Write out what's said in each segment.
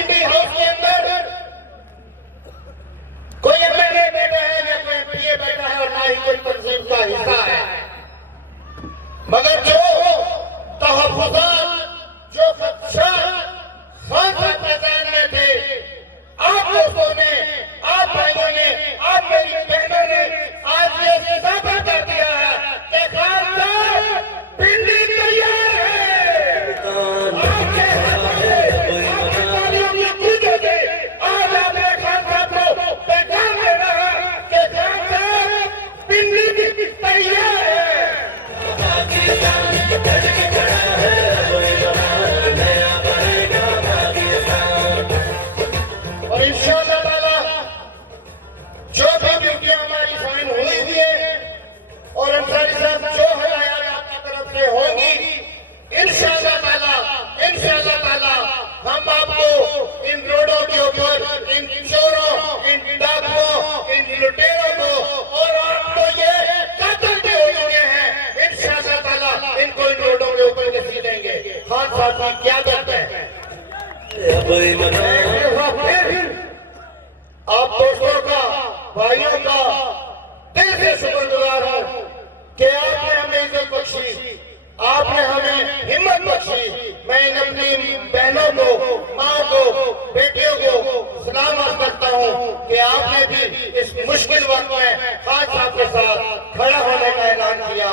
पिंडी house के अंदर कोई एमएलए बैठा है या कोई एमपीए बैठा है और ना ही कोई तंजीम का हिस्सा है, मगर जो तहफ़्फ़ुज़ात, जो खदशात खान साहब के ज़हन में थे, आप दोस्तों ने, आप भाइयों ने, आप मेरी बहनों ने आज ये इजाफा कर दिया है कि खान साहब पिंडी तैयार है। आपके आपकी तालियों की गूंजों से आज आपने खान साहब को पैगाम देना है कि खान साहब पिंडी तैयार है। और इंशाअल्लाह ताला जो भी ड्यूटियां हमारी साइन हुई थी और अंसारी साहब जो हदायत आपकी तरफ से होंगी, इंशाअल्लाह ताला हम आपको इन रोडों के ऊपर इन चोरों, इन डाकुओं, इन लुटेरों को, और आप तो ये कातिल भी हो चुके हैं, इंशाअल्लाह ताला इनको इन रोडों के ऊपर घसीट देंगे। खान साहब की क्या कहते हैं? आप दोस्तों का, भाइयों का दिल से शुक्रगुजार हूं कि आपने हमें इज्जत बख्शी, आपने हमें हिम्मत बख्शी। मैं इन अपनी बहनों को, माँ को, बेटियों को सलाम अर्ज करता हूं कि आपने भी इस मुश्किल वक्त में खान साहब के साथ खड़ा होने का ऐलान किया।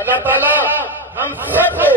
अल्लाह ताला हम सबको